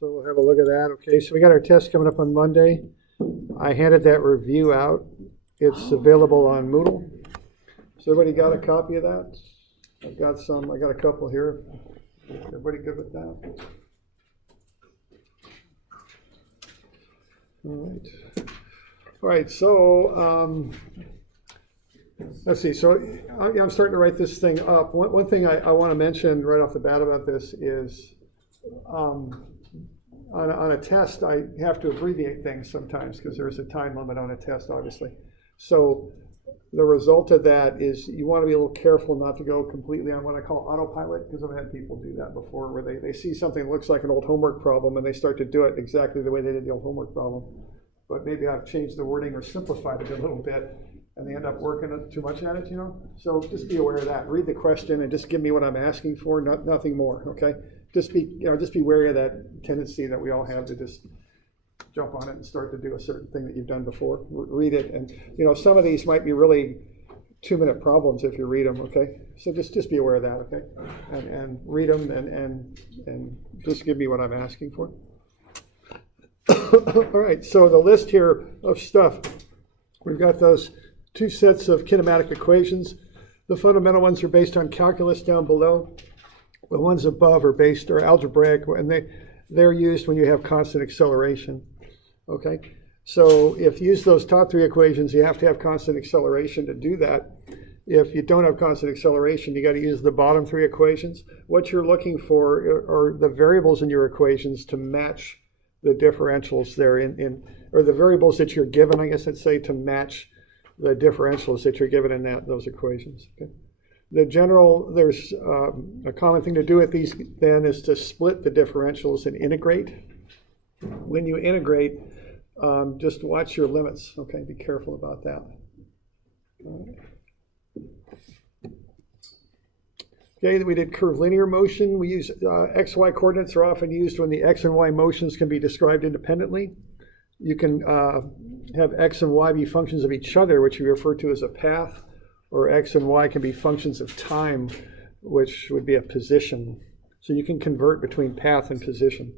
So we'll have a look at that. Okay, so we got our test coming up on Monday. I handed that review out. It's available on Moodle. So everybody got a copy of that? I've got some. I got a couple here. Everybody good with that? All right. So let's see. So I'm starting to write this thing up. One thing I want to mention right off the bat about this is on a test, I have to abbreviate things sometimes because there's a time limit on a test, obviously. So the result of that is you want to be a little careful not to go completely on what I call autopilot, because I've had people do that before where they see something that looks like an old homework problem and they start to do it exactly the way they did the old homework problem. But maybe I've changed the wording or simplified it a little bit and they end up working too much at it, you know? So just be aware of that. Read the question and just give me what I'm asking for, nothing more, okay? Just be wary of that tendency that we all have to just jump on it and start to do a certain thing that you've done before. Read it, and some of these might be really 2-minute problems if you read them. Okay, so just be aware of that. Okay, and read them and just give me what I'm asking for. All right, so the list here of stuff, we've got those 2 sets of kinematic equations. The fundamental ones are based on calculus down below. The ones above are algebraic, and they're used when you have constant acceleration. Okay, so if you use those top 3 equations, you have to have constant acceleration to do that. If you don't have constant acceleration, you got to use the bottom 3 equations. What you're looking for are the variables in your equations to match the differentials there or the variables that you're given, I guess I'd say, to match the differentials that you're given in those equations. Okay. There's a common thing to do with these then is to split the differentials and integrate. When you integrate, just watch your limits, okay? Be careful about that. Okay, we did curvilinear motion. We use XY coordinates are often used when the X and Y motions can be described independently. You can have X and Y be functions of each other, which we refer to as a path. Or X and Y can be functions of time, which would be a position. So you can convert between path and position.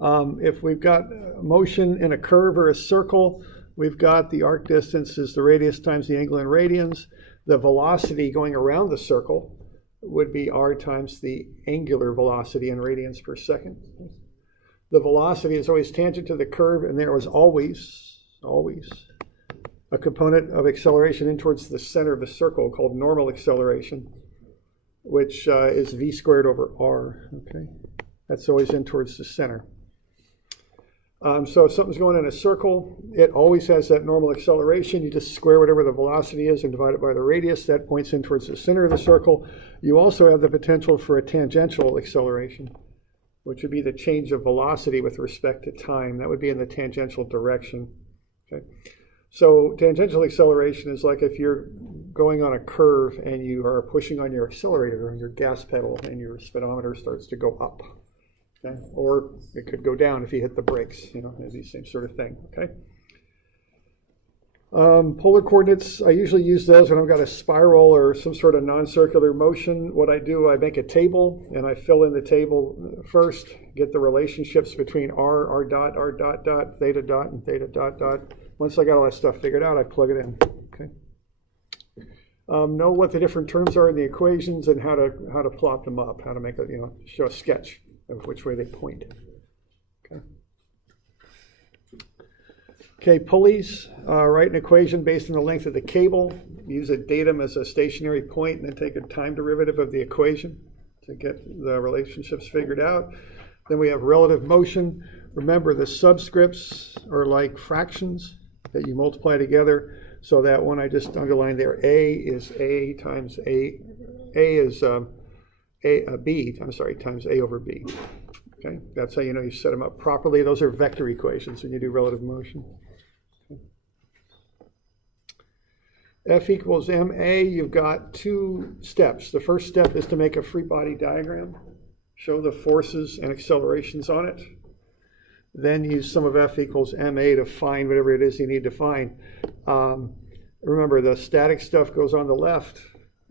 If we've got motion in a curve or a circle, we've got the arc distance is the radius times the angle in radians. The velocity going around the circle would be r times the angular velocity in radians per second. The velocity is always tangent to the curve, and there was always a component of acceleration in towards the center of the circle called normal acceleration, which is v squared over r. Okay, that's always in towards the center. So if something's going in a circle, it always has that normal acceleration. You just square whatever the velocity is and divide it by the radius. That points in towards the center of the circle. You also have the potential for a tangential acceleration, which would be the change of velocity with respect to time. That would be in the tangential direction. Okay. So tangential acceleration is like if you're going on a curve and you are pushing on your accelerator and your gas pedal and your speedometer starts to go up. Okay? Or it could go down if you hit the brakes, the same sort of thing. Okay. Polar coordinates, I usually use those when I've got a spiral or some sort of non-circular motion. What I do, I make a table and I fill in the table first, get the relationships between r dot, theta dot, and theta dot dot. Once I got all that stuff figured out, I plug it in. Okay. Know what the different terms are in the equations and how to plot them up, how to make show a sketch of which way they point. Okay. Okay, pulleys. Write an equation based on the length of the cable. Use a datum as a stationary point, and then take a time derivative of the equation to get the relationships figured out. Then we have relative motion. Remember, the subscripts are like fractions that you multiply together, so that one I just underlined there, A is A times A is B, I'm sorry, times A over B. Okay, that's how you set them up properly. Those are vector equations when you do relative motion. Okay. F equals ma, you've got 2 steps. The first step is to make a free body diagram, show the forces and accelerations on it. Then use sum of F equals ma to find whatever it is you need to find. Remember, the static stuff goes on the left,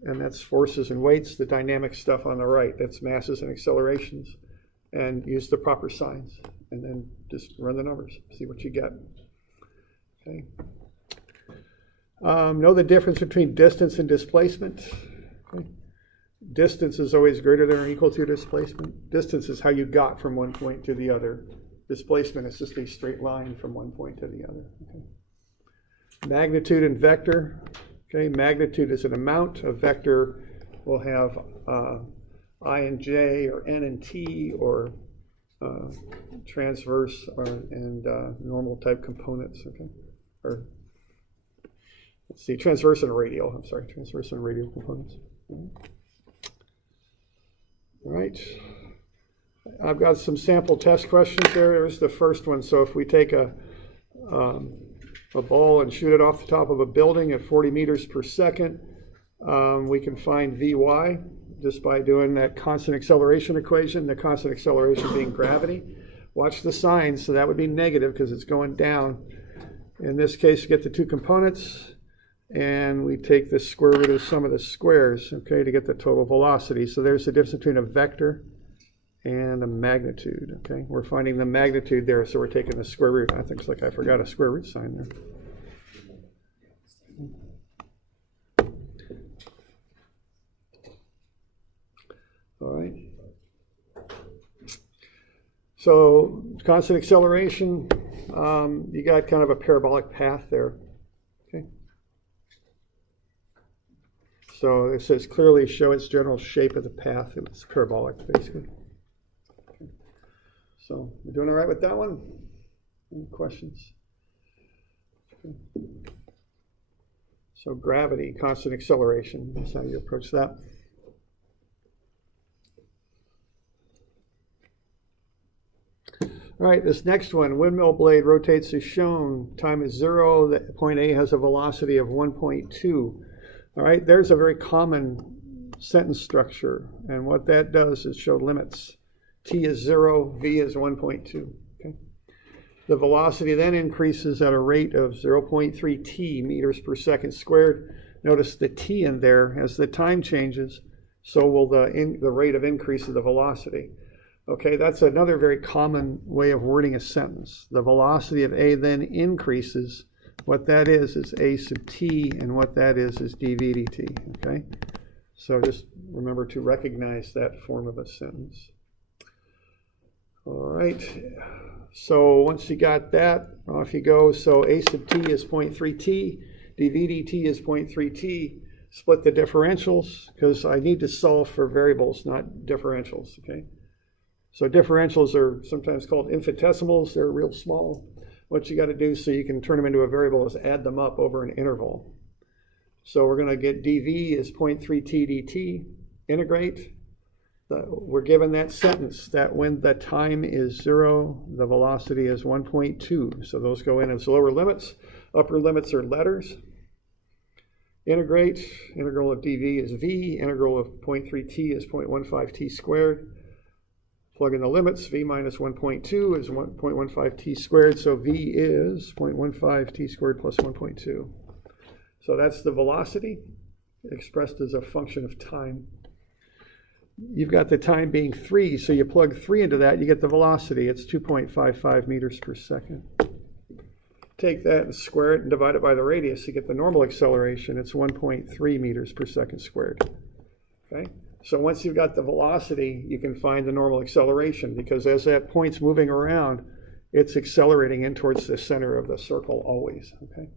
and that's forces and weights. The dynamic stuff on the right, that's masses and accelerations. and use the proper signs, and then just run the numbers, see what you get. Okay. Know the difference between distance and displacement. Okay. Distance is always greater than or equal to displacement. Distance is how you got from one point to the other. Displacement is just a straight line from one point to the other. Okay. Magnitude and vector. Okay. Magnitude is an amount. A vector will have I and j, or n and t, or transverse and normal type components. Okay. Or let's see, transverse and radial. I'm sorry, transverse and radial components. All right. I've got some sample test questions there. There's the first one. So if we take a ball and shoot it off the top of a building at 40 meters per second, we can find Vy just by doing that constant acceleration equation, the constant acceleration being gravity. Watch the signs, so that would be negative because it's going down. In this case, you get the two components, and we take the square root of the sum of the squares, okay, to get the total velocity. So there's the difference between a vector and a magnitude, okay? We're finding the magnitude there, so we're taking the square root. I think it's like I forgot a square root sign there. All right. So constant acceleration, you got kind of a parabolic path there. Okay. So it says clearly show its general shape of the path. It's parabolic, basically. Okay. So we're doing all right with that one? Any questions? Okay. So gravity, constant acceleration, that's how you approach that. All right, this next one, windmill blade rotates as shown. Time is 0. The point A has a velocity of 1.2. All right, there's a very common sentence structure. And what that does is show limits. T is 0, V is 1.2. Okay. The velocity then increases at a rate of 0.3 t meters per second squared. Notice the t in there. As the time changes, so will the rate of increase of the velocity. Okay, that's another very common way of wording a sentence. The velocity of A then increases. What that is A sub t, and what that is dv dt, okay? So just remember to recognize that form of a sentence. All right, so once you got that, off you go. So A sub t is 0.3 t, dv dt is 0.3 t. Split the differentials, because I need to solve for variables, not differentials, okay? So differentials are sometimes called infinitesimals. They're real small. What you got to do so you can turn them into a variable is add them up over an interval. So we're going to get dv is 0.3 t dt, integrate. We're given that sentence that when the time is 0, the velocity is 1.2. So those go in as lower limits. Upper limits are letters. Integrate. Integral of dv is v. Integral of 0.3 t is 0.15 t squared. Plug in the limits. V minus 1.2 is 1.15 t squared, so V is 0.15 t squared plus 1.2. So that's the velocity expressed as a function of time. You've got the time being 3, so you plug 3 into that, you get the velocity. It's 2.55 meters per second. Take that and square it and divide it by the radius. You get the normal acceleration. It's 1.3 meters per second squared. Okay? So once you've got the velocity, you can find the normal acceleration, because as that point's moving around, it's accelerating in towards the center of the circle always. Okay.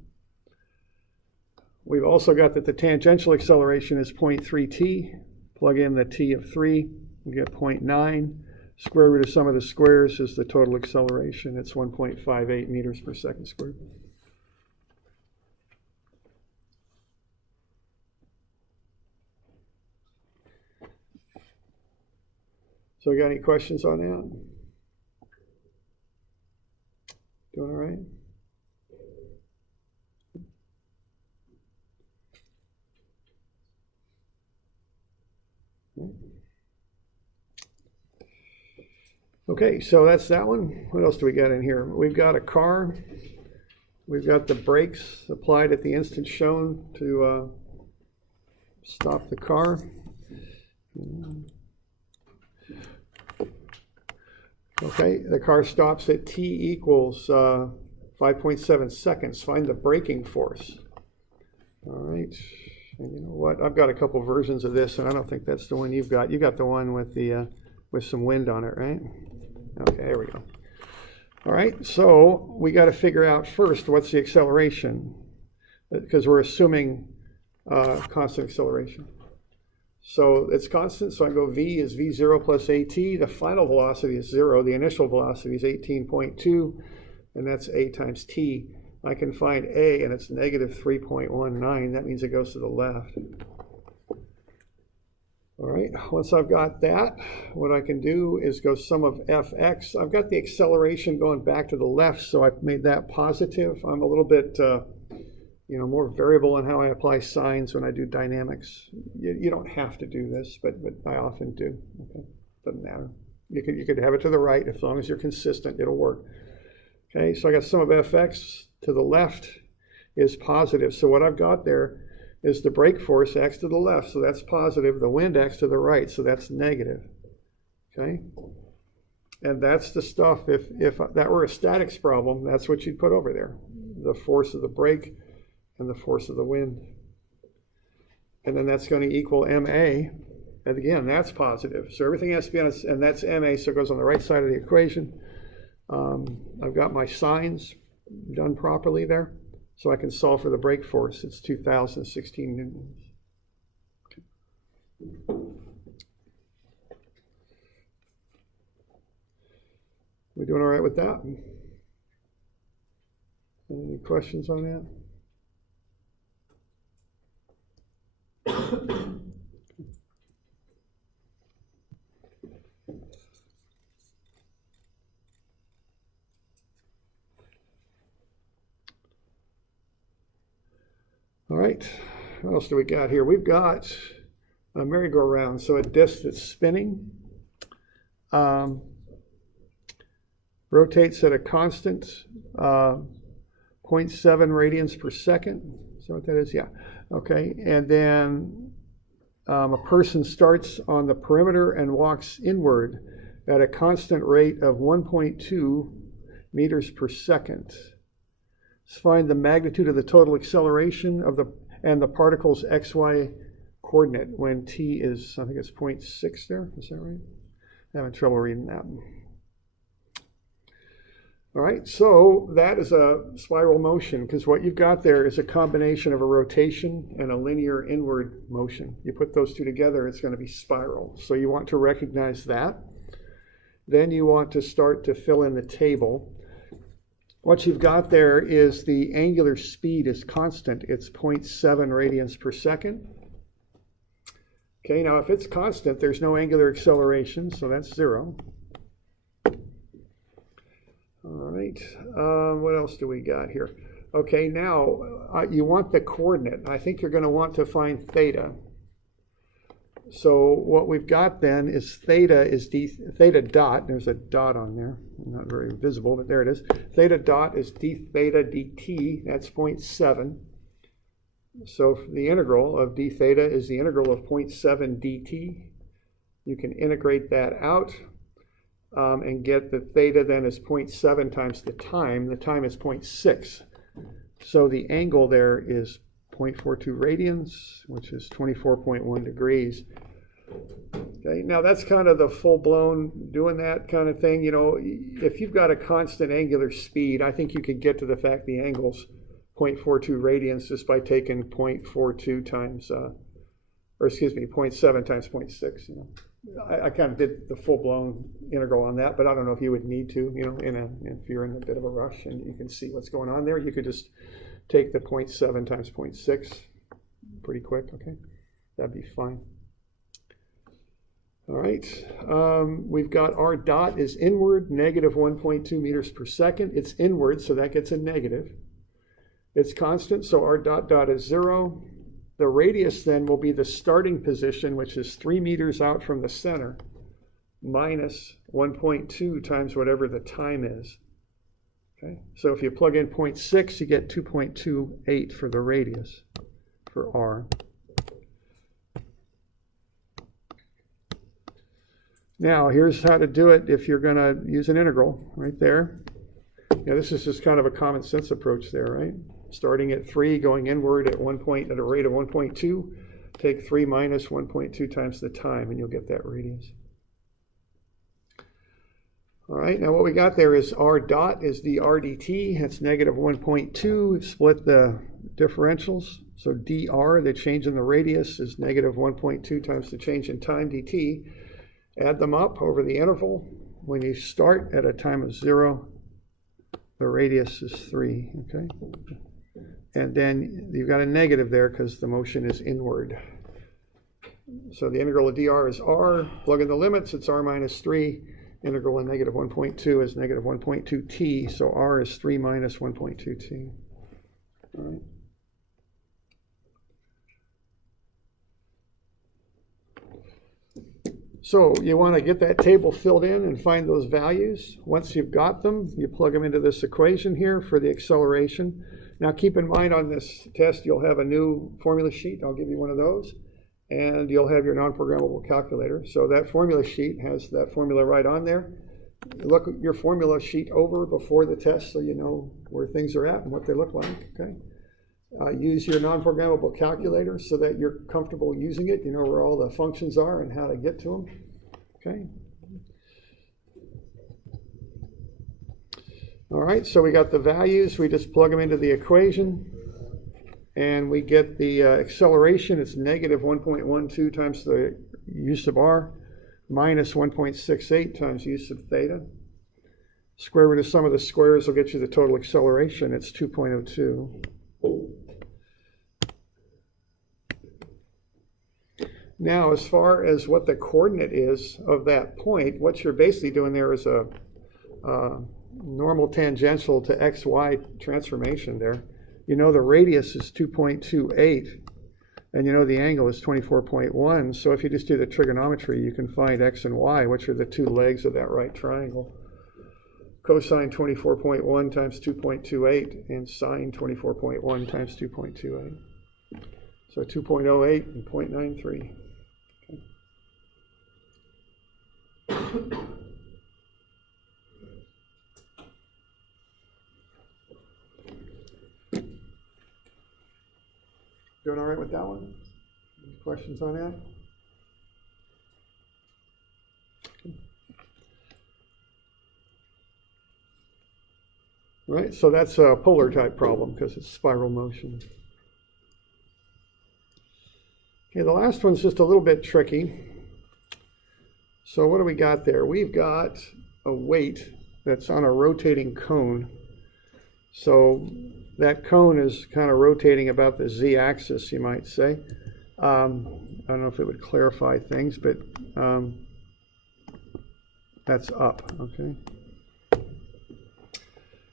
We've also got that the tangential acceleration is 0.3 t. Plug in the t of 3, we get 0.9. Square root of sum of the squares is the total acceleration. It's 1.58 meters per second squared. So you got any questions on that? Doing all right? Okay, so that's that one. What else do we got in here? We've got a car. We've got the brakes applied at the instant shown to stop the car. Okay, the car stops at t equals 5.7 seconds. Find the braking force. All right, and you know what? I've got a couple versions of this, and I don't think that's the one you've got. You got the one with the with some wind on it, right? Okay, there we go. All right, so we got to figure out first what's the acceleration, because we're assuming constant acceleration. So it's constant, so I go v is v0 plus at. The final velocity is 0. The initial velocity is 18.2, and that's a times t. I can find a, and it's negative 3.19. That means it goes to the left. All right, once I've got that, what I can do is go sum of fx. I've got the acceleration going back to the left, so I've made that positive. I'm a little bit more variable in how I apply signs when I do dynamics. You don't have to do this, but I often do. Okay, doesn't matter. You could have it to the right as long as you're consistent. It'll work. Okay, so I got sum of fx to the left is positive. So what I've got there is the brake force x to the left, so that's positive. The wind x to the right, so that's negative. Okay, and that's the stuff. If that were a statics problem, that's what you'd put over there: the force of the brake and the force of the wind. And then that's going to equal MA. And again, that's positive. So everything has to be on, and that's MA, so it goes on the right side of the equation. I've got my signs done properly there, so I can solve for the brake force. It's 2,016 newtons. We doing all right with that? Any questions on that? All right, what else do we got here? We've got a merry-go-round, so a disc that's spinning, rotates at a constant 0.7 radians per second. Is that what that is? Yeah. Okay, and then a person starts on the perimeter and walks inward at a constant rate of 1.2 meters per second. Let's find the magnitude of the total acceleration of the particle's xy coordinate when t is, I think it's 0.6 there. Is that right? I'm having trouble reading that. All right, so that is a spiral motion, because what you've got there is a combination of a rotation and a linear inward motion. You put those two together, it's going to be spiral. So you want to recognize that. Then you want to start to fill in the table. What you've got there is the angular speed is constant. It's 0.7 radians per second. Okay, now if it's constant, there's no angular acceleration, so that's 0. All right, what else do we got here? Okay, now you want the coordinate. I think you're going to want to find theta. So what we've got then is theta is theta dot. There's a dot on there, not very visible, but there it is. Theta dot is d theta dt. That's 0.7. So the integral of d theta is the integral of 0.7 dt. You can integrate that out and get the theta then is 0.7 times the time. The time is 0.6. So the angle there is 0.42 radians, which is 24.1 degrees. Okay, now that's kind of the full-blown doing that kind of thing. You know, if you've got a constant angular speed, I think you could get to the fact the angle's 0.42 radians just by taking 0.42 times, 0.7 times 0.6. You know, I kind of did the full-blown integral on that, but I don't know if you would need to. You know, if you're in a bit of a rush and you can see what's going on there, you could just take the 0.7 times 0.6 pretty quick, okay? That'd be fine. All right, we've got our dot is inward, negative 1.2 meters per second. It's inward, so that gets a negative. It's constant, so our dot is 0. The radius then will be the starting position, which is 3 meters out from the center, minus 1.2 times whatever the time is. Okay, so if you plug in 0.6, you get 2.28 for the radius for r. Now, here's how to do it if you're going to use an integral right there. This is just kind of a common sense approach there, right? Starting at 3, going inward at a rate of 1.2, take 3 minus 1.2 times the time, and you'll get that radius. All right, now what we got there is r dot is dr dt. That's negative 1.2. We've split the differentials. So dr, the change in the radius, is negative 1.2 times the change in time dt. Add them up over the interval. When you start at a time of 0, the radius is 3, okay? And then you've got a negative there because the motion is inward. So the integral of dr is r. Plug in the limits, it's r minus 3. Integral of negative 1.2 is negative 1.2 t, so r is 3 minus 1.2 t. All right. So you want to get that table filled in and find those values. Once you've got them, you plug them into this equation here for the acceleration. Now keep in mind on this test, you'll have a new formula sheet. I'll give you one of those. And you'll have your non-programmable calculator. So that formula sheet has that formula right on there. Look at your formula sheet over before the test so you know where things are at and what they look like, okay? Use your non-programmable calculator so that you're comfortable using it. You know where all the functions are and how to get to them, okay? All right, so we got the values. We just plug them into the equation. And we get the acceleration. It's negative 1.12 times the use of r, minus 1.68 times use of theta. Square root of sum of the squares will get you the total acceleration. It's 2.02. Now, as far as what the coordinate is of that point, what you're basically doing there is a normal tangential to xy transformation there. You know the radius is 2.28, and you know the angle is 24.1. So if you just do the trigonometry, you can find x and y, which are the two legs of that right triangle. Cosine 24.1 times 2.28, and sine 24.1 times 2.28. So 2.08 and 0.93. Okay. Doing all right with that one? Any questions on that? Right, so that's a polar type problem because it's spiral motion. Okay, the last one's just a little bit tricky. So what do we got there? We've got a weight that's on a rotating cone. So that cone is kind of rotating about the z-axis, you might say. I don't know if it would clarify things, but that's up, okay?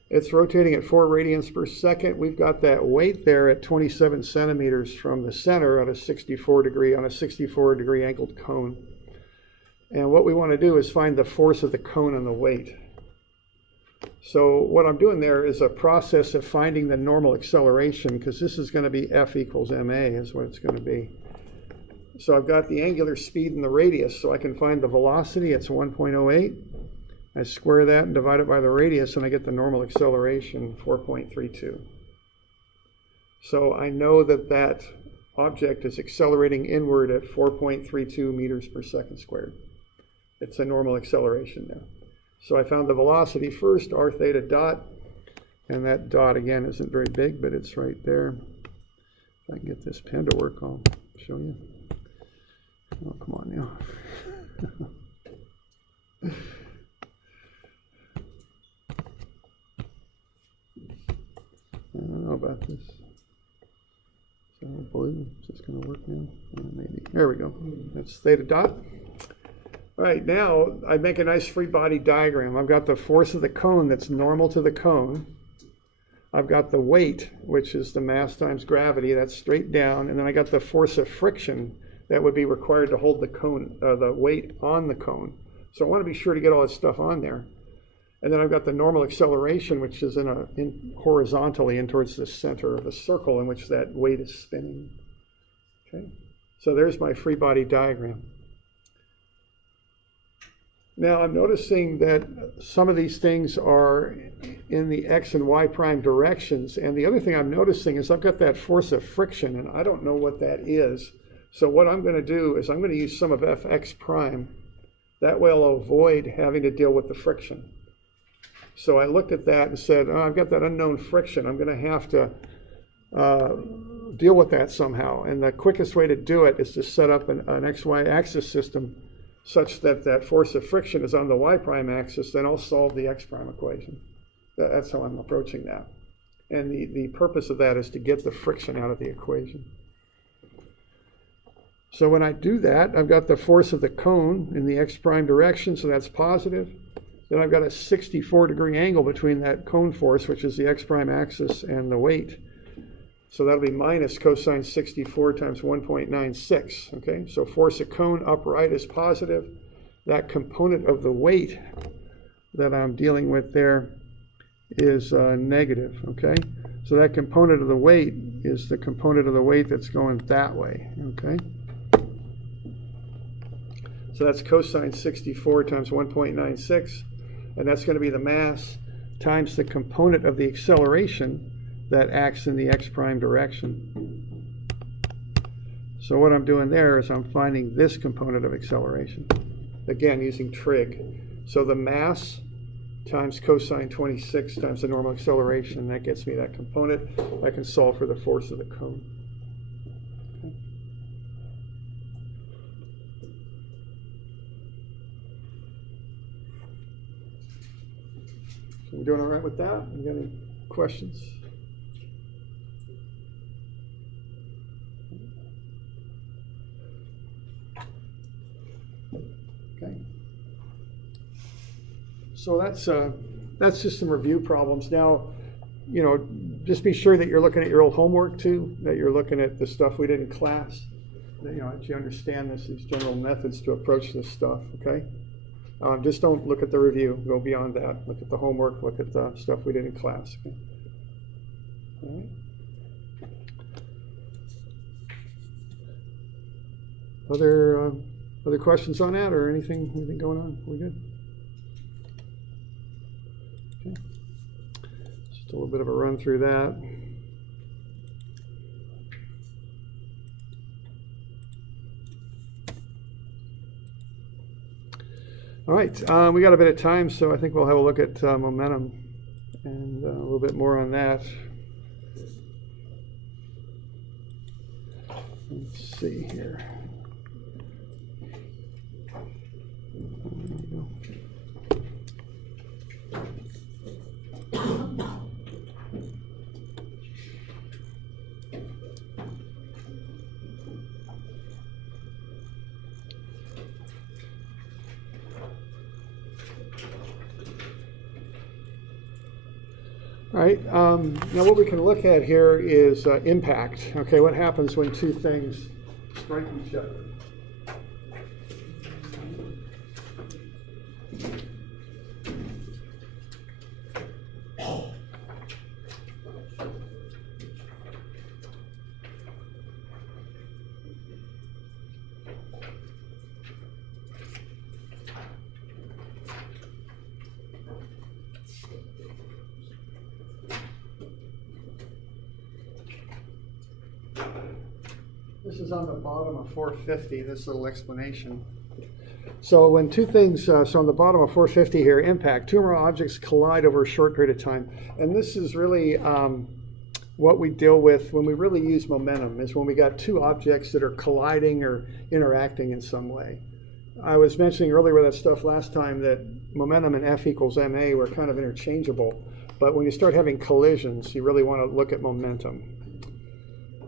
It's rotating at 4 radians per second. We've got that weight there at 27 centimeters from the center on a 64 degree angled cone. And what we want to do is find the force of the cone on the weight. So what I'm doing there is a process of finding the normal acceleration, because this is going to be F equals ma is what it's going to be. So I've got the angular speed and the radius, so I can find the velocity. It's 1.08. I square that and divide it by the radius, and I get the normal acceleration, 4.32. So I know that that object is accelerating inward at 4.32 meters per second squared. It's a normal acceleration now. So I found the velocity first, r theta dot, and that dot again isn't very big, but it's right there. If I can get this pen to work, I'll show you. Oh, come on now. I don't know about this. Is that blue? Is this going to work now? Maybe. There we go. That's theta dot. All right, now I make a nice free body diagram. I've got the force of the cone that's normal to the cone. I've got the weight, which is the mass times gravity, that's straight down. And then I got the force of friction that would be required to hold the cone, the weight on the cone. So I want to be sure to get all this stuff on there. And then I've got the normal acceleration, which is horizontally in towards the center of the circle in which that weight is spinning. Okay, so there's my free body diagram. Now I'm noticing that some of these things are in the x and y prime directions, and the other thing I'm noticing is I've got that force of friction, and I don't know what that is. So what I'm going to do is I'm going to use some of fx prime. That way I'll avoid having to deal with the friction. So I looked at that and said, oh, I've got that unknown friction. I'm going to have to deal with that somehow. And the quickest way to do it is to set up an xy axis system such that that force of friction is on the y prime axis. Then I'll solve the x prime equation. That's how I'm approaching that. And the purpose of that is to get the friction out of the equation. So when I do that, I've got the force of the cone in the x prime direction, so that's positive. Then I've got a 64-degree angle between that cone force, which is the x prime axis, and the weight. So that'll be minus cosine 64 times 1.96. Okay, so force of cone upright is positive. That component of the weight that I'm dealing with there is negative. Okay, so that component of the weight is the component of the weight that's going that way. Okay. So that's cosine 64 times 1.96, and that's going to be the mass times the component of the acceleration that acts in the x prime direction. So what I'm doing there is I'm finding this component of acceleration, again using trig. So the mass times cosine 26 times the normal acceleration, that gets me that component. I can solve for the force of the cone. We doing all right with that? You got any questions? Okay. So that's just some review problems. Now, you know, just be sure that you're looking at your old homework too, that you're looking at the stuff we did in class, that, you know, that you understand these general methods to approach this stuff, okay? Just don't look at the review, go beyond that. Look at the homework, look at the stuff we did in class. Okay? All right. Other questions on that or anything going on? We good? Okay. Just a little bit of a run through that. All right, we got a bit of time, so I think we'll have a look at momentum and a little bit more on that. Let's see here. There we go. All right, now what we can look at here is impact. Okay, what happens when two things strike each other? This is on the bottom of 450, this little explanation. So when two things, so on the bottom of 450 here, impact, two or more objects collide over a short period of time. And this is really what we deal with when we really use momentum, is when we got two objects that are colliding or interacting in some way. I was mentioning earlier with that stuff last time that momentum and F equals ma were kind of interchangeable. But when you start having collisions, you really want to look at momentum.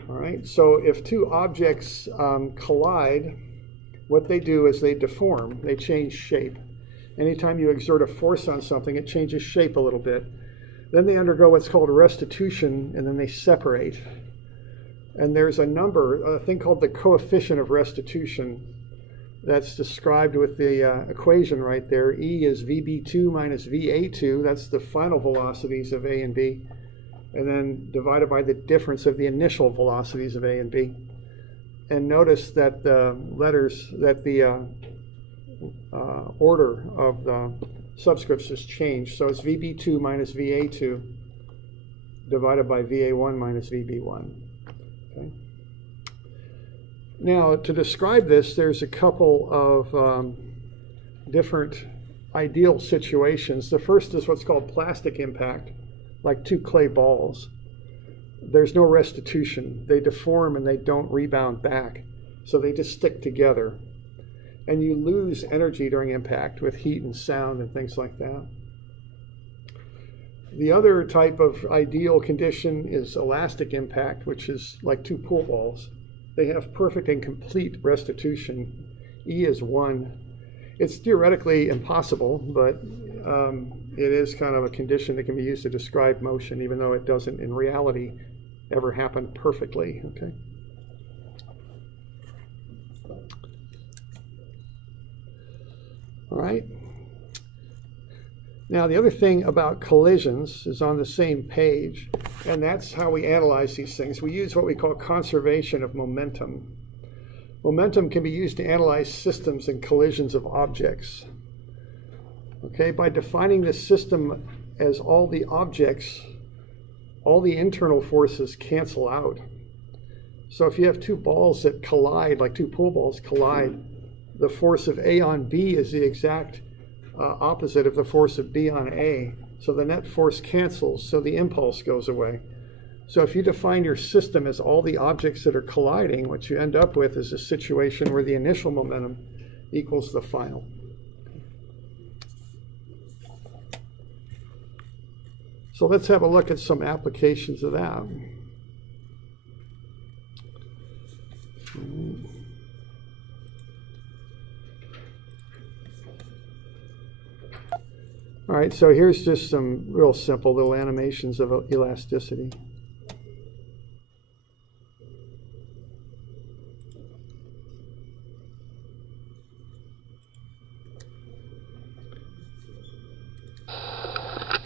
All right, so if two objects collide, what they do is they deform, they change shape. Anytime you exert a force on something, it changes shape a little bit. Then they undergo what's called restitution, and then they separate. And there's a thing called the coefficient of restitution that's described with the equation right there. E is VB2 minus VA2, that's the final velocities of A and B, and then divided by the difference of the initial velocities of A and B. And notice that the letters, that the order of the subscripts has changed. So it's VB2 minus VA2 divided by VA1 minus VB1. Okay. Now, to describe this, there's a couple of different ideal situations. The first is what's called plastic impact, like two clay balls. There's no restitution. They deform and they don't rebound back. So they just stick together. And you lose energy during impact with heat and sound and things like that. The other type of ideal condition is elastic impact, which is like two pool balls. They have perfect and complete restitution. E is 1. It's theoretically impossible, but it is kind of a condition that can be used to describe motion, even though it doesn't in reality ever happen perfectly. Okay. All right. Now, the other thing about collisions is on the same page, and that's how we analyze these things. We use what we call conservation of momentum. Momentum can be used to analyze systems and collisions of objects. Okay, by defining the system as all the objects, all the internal forces cancel out. So if you have two balls that collide, like two pool balls collide, the force of A on B is the exact opposite of the force of B on A. So the net force cancels, so the impulse goes away. So if you define your system as all the objects that are colliding, what you end up with is a situation where the initial momentum equals the final. So let's have a look at some applications of that. All right, so here's just some real simple little animations of elasticity.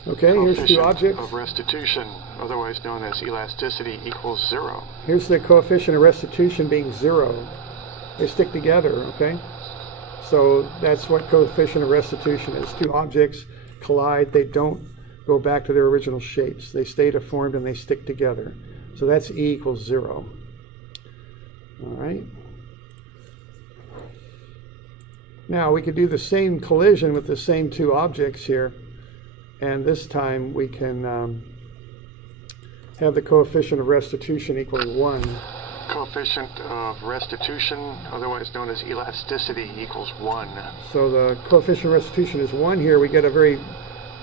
Okay, here's two objects. Of restitution, otherwise known as elasticity, equals 0. Here's the coefficient of restitution being 0. They stick together, okay? So that's what coefficient of restitution is. Two objects collide, they don't go back to their original shapes. They stay deformed and they stick together. So that's E equals 0. All right. Now we could do the same collision with the same two objects here, and this time we can have the coefficient of restitution equal 1. Coefficient of restitution, otherwise known as elasticity, equals 1. So the coefficient of restitution is 1 here. We get a very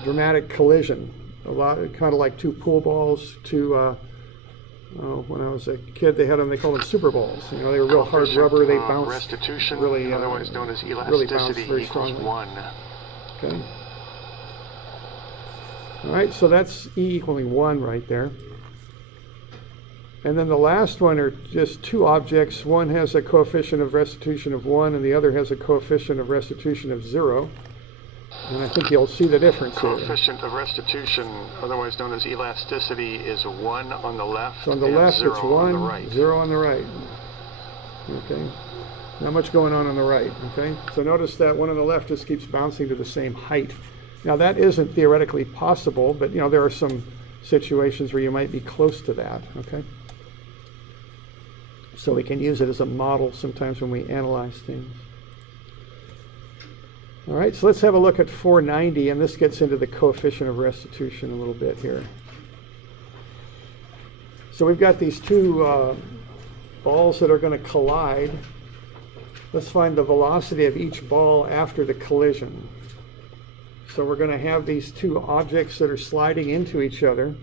dramatic collision. A lot, kind of like two pool balls, two, when I was a kid, they called them super balls. You know, they were real hard rubber, they bounced. Restitution, really, otherwise known as elasticity, really equals 1. Okay. All right, so that's E equaling 1 right there. And then the last one are just two objects. One has a coefficient of restitution of 1, and the other has a coefficient of restitution of 0. And I think you'll see the difference here. Coefficient of restitution, otherwise known as elasticity, is 1 on the left. So on the left, it's 1, on the right. 0 on the right. Okay. Not much going on the right. Okay. So notice that one on the left just keeps bouncing to the same height. Now that isn't theoretically possible, but you know there are some situations where you might be close to that. Okay. So we can use it as a model sometimes when we analyze things. All right, so let's have a look at 490, and this gets into the coefficient of restitution a little bit here. So we've got these two balls that are going to collide. Let's find the velocity of each ball after the collision. So we're going to have these two objects that are sliding into each other.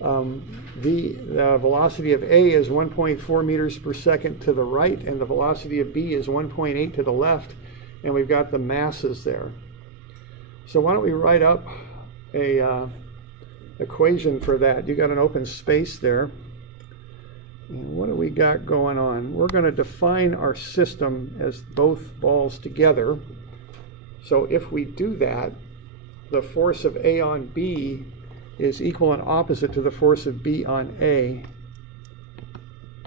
The velocity of A is 1.4 meters per second to the right, and the velocity of B is 1.8 to the left, and we've got the masses there. So why don't we write up a equation for that? You got an open space there. And what do we got going on? We're going to define our system as both balls together. So if we do that, the force of A on B is equal and opposite to the force of B on A.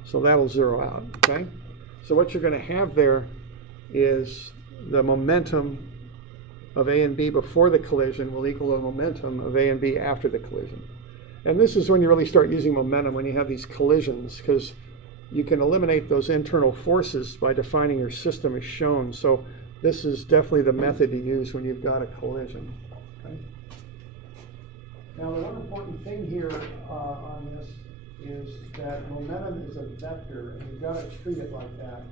So that'll zero out, okay? So what you're going to have there is the momentum of A and B before the collision will equal the momentum of A and B after the collision. And this is when you really start using momentum, when you have these collisions, because you can eliminate those internal forces by defining your system as shown. So this is definitely the method to use when you've got a collision. Okay? Now, the one important thing here on this is that momentum is a vector, and you've got to treat it like that.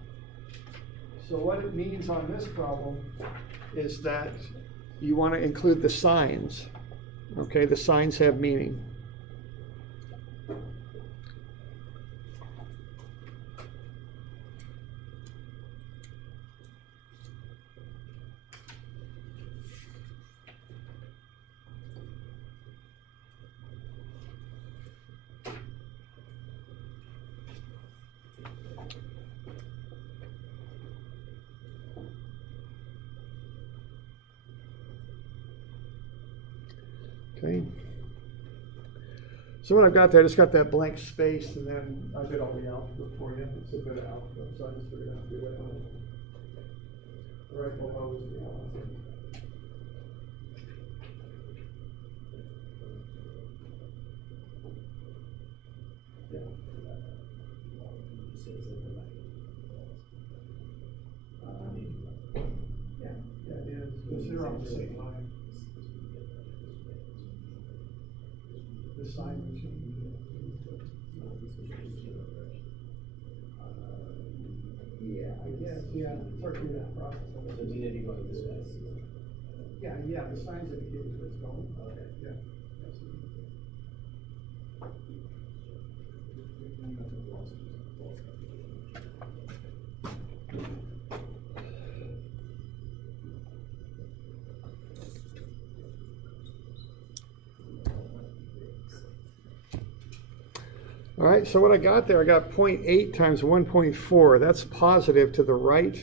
So what it means on this problem is that you want to include the signs. Okay, the signs have meaning. Okay. So when I've got there, I just got that blank space, and then I did all the output for you. It's a bit of output, so I just figured I'd do it right below is the output. Yeah. Yeah, it is. They're on the same line. The sign machine. Yeah, I guess, yeah, sort through that process. So do you need to go this way? Yeah, the signs indicate where it's going. Okay. Yeah. All right, so what I got there, I got 0.8 times 1.4. That's positive to the right.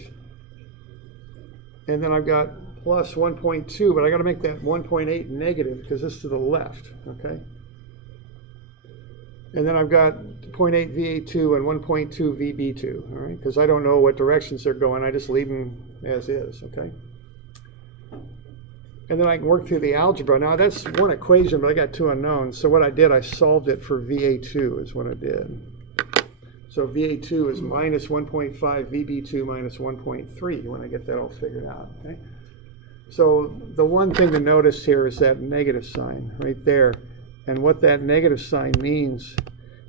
And then I've got plus 1.2, but I got to make that 1.8 negative because it's to the left, okay? And then I've got 0.8 VA2 and 1.2 VB2, all right? Because I don't know what directions they're going. I just leave them as is, okay? And then I can work through the algebra. Now that's one equation, but I got two unknowns. So what I did, I solved it for VA2 is what I did. So VA2 is minus 1.5 VB2 minus 1.3 when I get that all figured out, okay? So the one thing to notice here is that negative sign right there. And what that negative sign means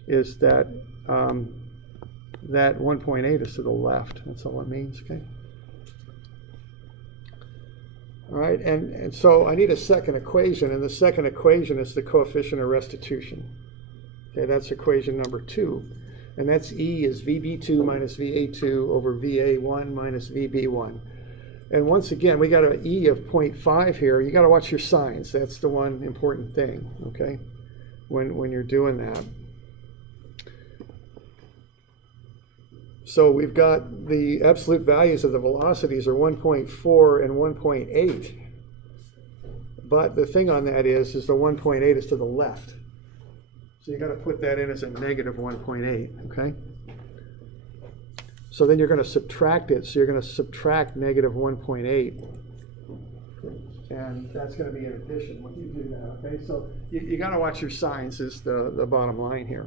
is that that 1.8 is to the left. That's all it means, okay? All right, and so I need a second equation, and the second equation is the coefficient of restitution. Okay, that's equation number 2. And that's E is VB2 minus VA2 over VA1 minus VB1. And once again, we got an E of 0.5 here. You got to watch your signs. That's the one important thing, okay, when you're doing that. So we've got the absolute values of the velocities are 1.4 and 1.8. But the thing on that is the 1.8 is to the left. So you got to put that in as a negative 1.8, okay? So then you're going to subtract it. So you're going to subtract negative 1.8. And that's going to be an addition when you do that, okay? So you got to watch your signs is the bottom line here.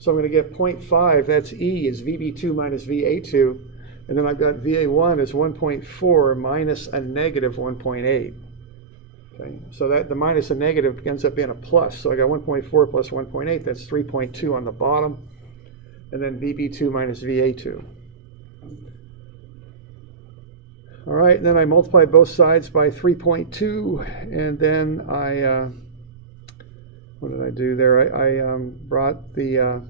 So I'm going to get 0.5, that's E, is VB2 minus VA2. And then I've got VA1 is 1.4 minus a negative 1.8. Okay, so that the minus and negative ends up being a plus. So I got 1.4 plus 1.8, that's 3.2 on the bottom. And then VB2 minus VA2. All right, and then I multiplied both sides by 3.2. And then I, what did I do there? I brought the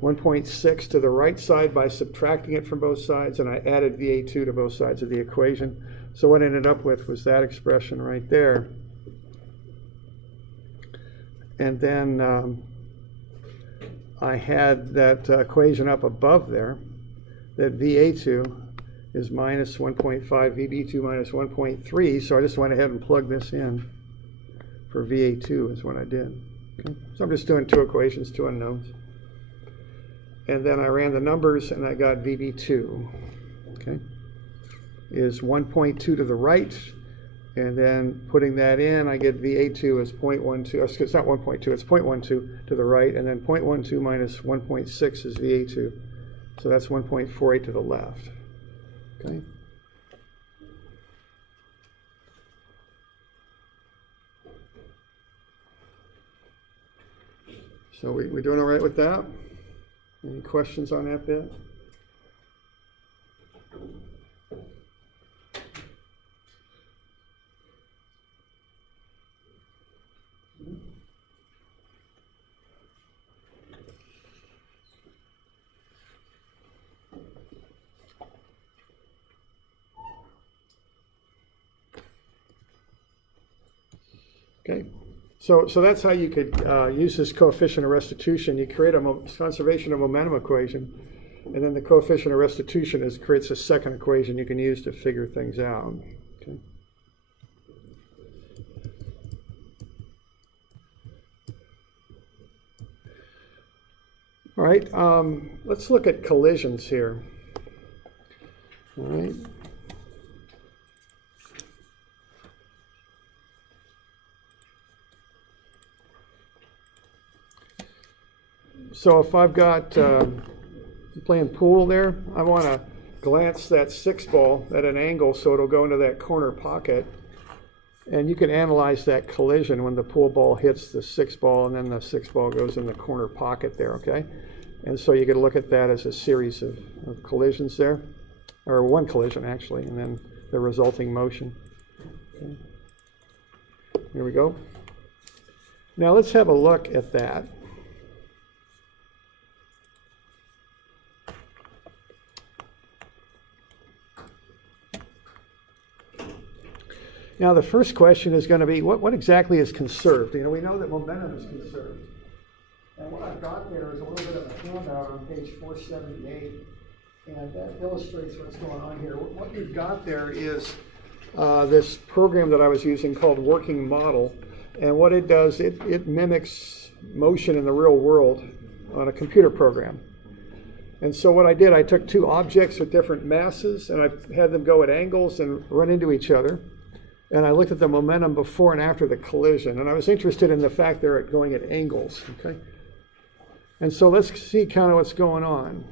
1.6 to the right side by subtracting it from both sides, and I added VA2 to both sides of the equation. So what I ended up with was that expression right there. And then I had that equation up above there, that VA2 is minus 1.5 VB2 minus 1.3, so I just went ahead and plugged this in for VA2 is what I did. Okay. So I'm just doing two equations, two unknowns. and then I ran the numbers, and I got VB2, okay, is 1.2 to the right, and then putting that in, I get VA2 as 0.12, it's not 1.2, it's 0.12 to the right, and then 0.12 minus 1.6 is VA2, so that's 1.48 to the left, okay. So we doing all right with that? Any questions on that bit? Okay. So that's how you could use this coefficient of restitution. You create a conservation of momentum equation, and then the coefficient of restitution creates a second equation you can use to figure things out. Okay. All right, let's look at collisions here. All right. So if I've got playing pool there, I want to glance that 6 ball at an angle so it'll go into that corner pocket. And you can analyze that collision when the pool ball hits the 6 ball and then the 6 ball goes in the corner pocket there, okay? And so you can look at that as a series of collisions there, or one collision actually, and then the resulting motion. Okay. Here we go. Now let's have a look at that. Now the first question is going to be, what exactly is conserved? You know, we know that momentum is conserved. And what I've got there is a little bit of a handout on page 478, and that illustrates what's going on here. What you've got there is this program that I was using called Working Model, and what it does, it mimics motion in the real world on a computer program. And so what I did, I took 2 objects with different masses, and I had them go at angles and run into each other. And I looked at the momentum before and after the collision, and I was interested in the fact they're going at angles, okay? And so let's see kind of what's going on.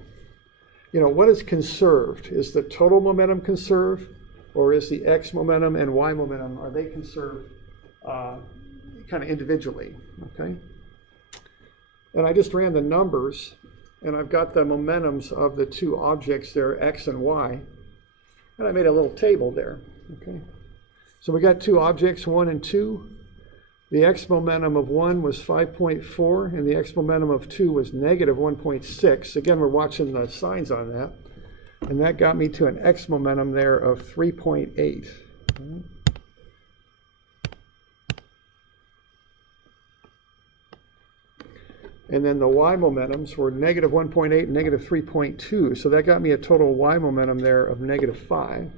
You know, what is conserved? Is the total momentum conserved, or is the x momentum and y momentum, are they conserved kind of individually, okay? And I just ran the numbers, and I've got the momentums of the 2 objects there, x and y, and I made a little table there, okay? So we got 2 objects, 1 and 2. The x momentum of 1 was 5.4, and the x momentum of 2 was negative 1.6. Again, we're watching the signs on that. And that got me to an x momentum there of 3.8. And then the y momentums were negative 1.8 and negative 3.2. So that got me a total y momentum there of negative 5.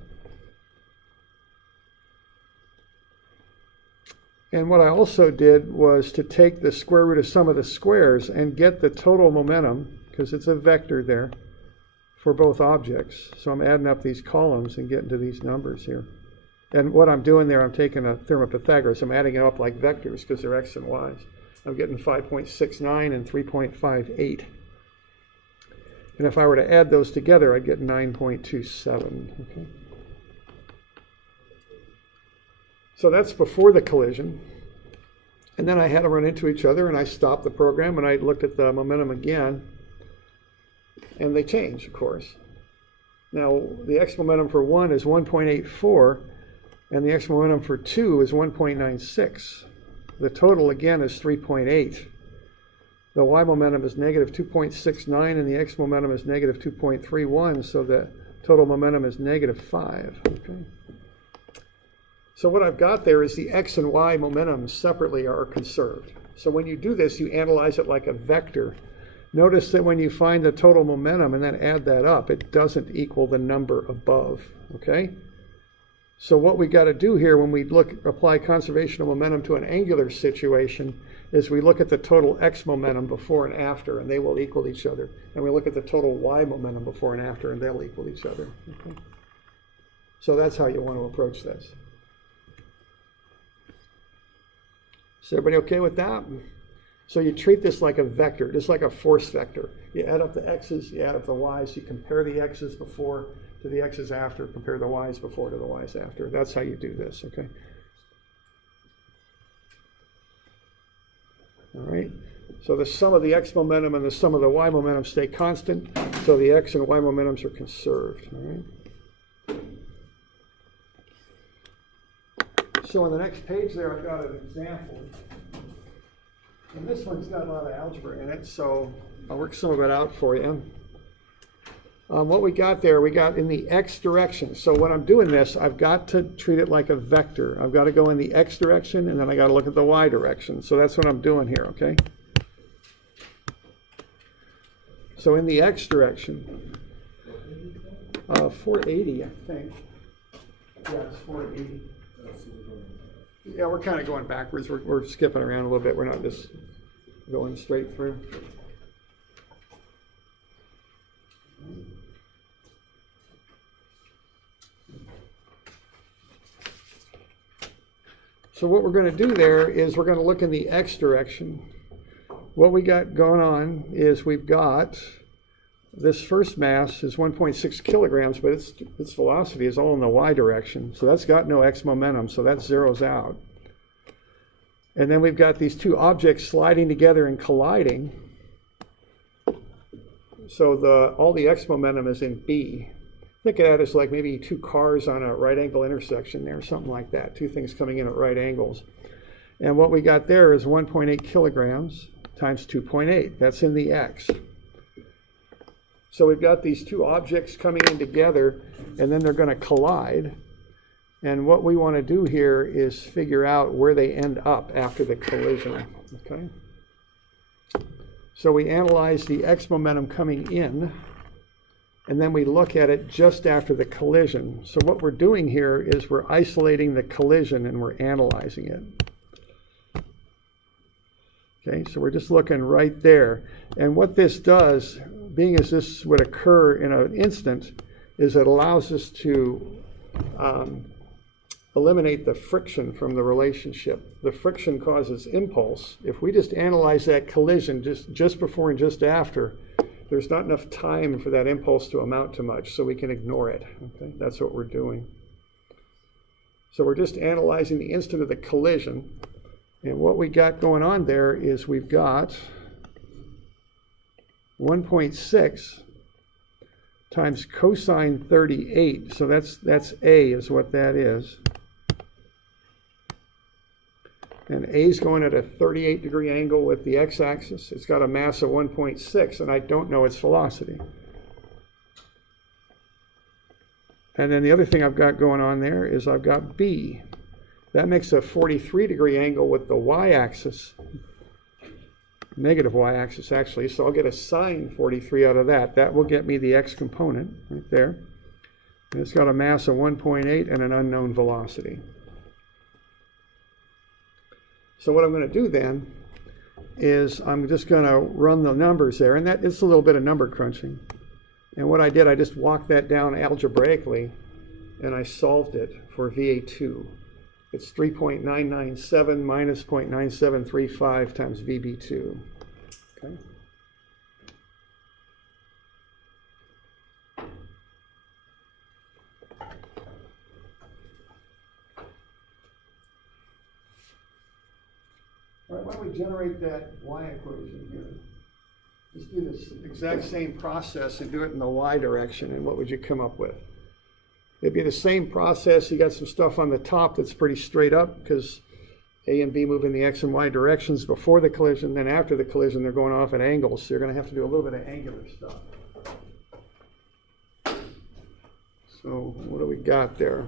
And what I also did was to take the square root of sum of the squares and get the total momentum, because it's a vector there, for both objects. So I'm adding up these columns and getting to these numbers here. And what I'm doing there, I'm taking a theorem of Pythagoras. I'm adding it up like vectors because they're x and y's. I'm getting 5.69 and 3.58. And if I were to add those together, I'd get 9.27. Okay. So that's before the collision. And then I had them run into each other, and I stopped the program, and I looked at the momentum again, and they change, of course. Now, the x momentum for 1 is 1.84, and the x momentum for 2 is 1.96. The total, again, is 3.8. The y momentum is negative 2.69, and the x momentum is negative 2.31, so the total momentum is negative 5. Okay. So what I've got there is the x and y momentums separately are conserved. So when you do this, you analyze it like a vector. Notice that when you find the total momentum and then add that up, it doesn't equal the number above, okay? So what we got to do here when we apply conservation of momentum to an angular situation is we look at the total x momentum before and after, and they will equal each other. And we look at the total y momentum before and after, and they'll equal each other. Okay? So that's how you want to approach this. Is everybody okay with that? So you treat this like a vector, just like a force vector. You add up the x's, you add up the y's, you compare the x's before to the x's after, compare the y's before to the y's after. That's how you do this, okay? All right, so the sum of the x momentum and the sum of the y momentum stay constant, so the x and y momentums are conserved. All right. So on the next page there, I've got an example. And this one's got a lot of algebra in it, so I'll work some of it out for you. What we got there, we got in the x direction. So when I'm doing this, I've got to treat it like a vector. I've got to go in the x direction, and then I got to look at the y direction. So that's what I'm doing here, okay? So in the x direction, 480, I think. Yeah, it's 480. Yeah, we're kind of going backwards. We're skipping around a little bit. We're not just going straight through. So what we're going to do there is we're going to look in the x direction. What we got going on is we've got this first mass is 1.6 kilograms, but its velocity is all in the y direction. So that's got no x momentum, so that zeroes out. And then we've got these two objects sliding together and colliding. So all the x momentum is in B. Think of that as like maybe two cars on a right angle intersection there, something like that. Two things coming in at right angles. And what we got there is 1.8 kilograms times 2.8. That's in the x. So we've got these two objects coming in together, and then they're going to collide. And what we want to do here is figure out where they end up after the collision. Okay? So we analyze the x momentum coming in, and then we look at it just after the collision. So what we're doing here is we're isolating the collision and we're analyzing it. Okay, so we're just looking right there. And what this does, being as this would occur in an instant, is it allows us to eliminate the friction from the relationship. The friction causes impulse. If we just analyze that collision just before and just after, there's not enough time for that impulse to amount to much, so we can ignore it. Okay? That's what we're doing. So we're just analyzing the instant of the collision. And what we got going on there is we've got 1.6 times cosine 38. So that's A is what that is. And A is going at a 38-degree angle with the x-axis. It's got a mass of 1.6, and I don't know its velocity. And then the other thing I've got going on there is I've got B. That makes a 43-degree angle with the y-axis, negative y-axis actually, so I'll get a sine 43 out of that. That will get me the x component right there. And it's got a mass of 1.8 and an unknown velocity. So what I'm going to do then is I'm just going to run the numbers there, and that it's a little bit of number crunching. And what I did, I just walked that down algebraically, and I solved it for VA2. It's 3.997 minus 0.9735 times VB2. Okay. All right, why don't we generate that y equation here? Just do this exact same process and do it in the y direction, and what would you come up with? It'd be the same process. You got some stuff on the top that's pretty straight up because A and B move in the x and y directions before the collision. Then after the collision, they're going off at angles. So you're going to have to do a little bit of angular stuff. So what do we got there?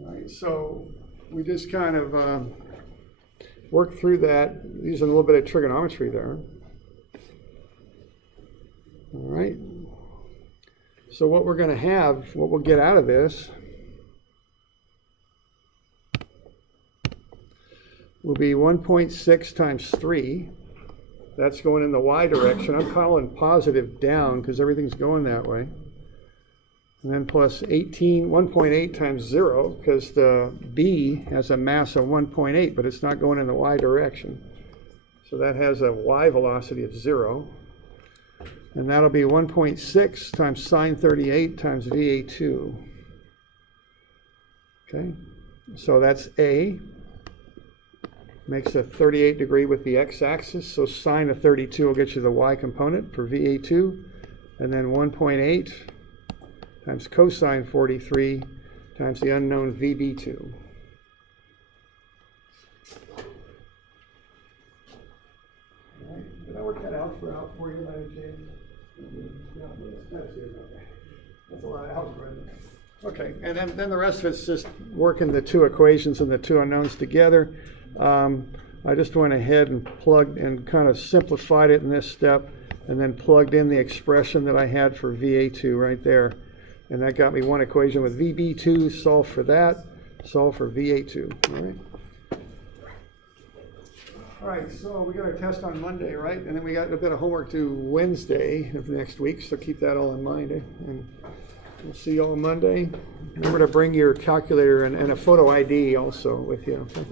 All right, so we just kind of worked through that using a little bit of trigonometry there. All right. So what we're going to have, what we'll get out of this, will be 1.6 times 3. That's going in the y direction. I'm calling positive down because everything's going that way. And then plus 1.8 times 0, because the B has a mass of 1.8, but it's not going in the y direction. So that has a y velocity of 0. And that'll be 1.6 times sine 38 times VA2. Okay, so that's A. Makes a 38 degree with the x-axis, so sine of 32 will get you the y component for VA2. And then 1.8 times cosine 43 times the unknown VB2. All right. Did I work that out for you by any chance? That's a lot of algebra. Okay, and then the rest of it's just working the two equations and the two unknowns together. I just went ahead and plugged and kind of simplified it in this step and then plugged in the expression that I had for VA2 right there. And that got me one equation with VB2, solve for that, solve for VA2. All right. All right, so we got our test on Monday, right? And then we got a bit of homework due Wednesday of next week, so keep that all in mind. And we'll see you all Monday. Remember to bring your calculator and a photo ID also with you. Okay?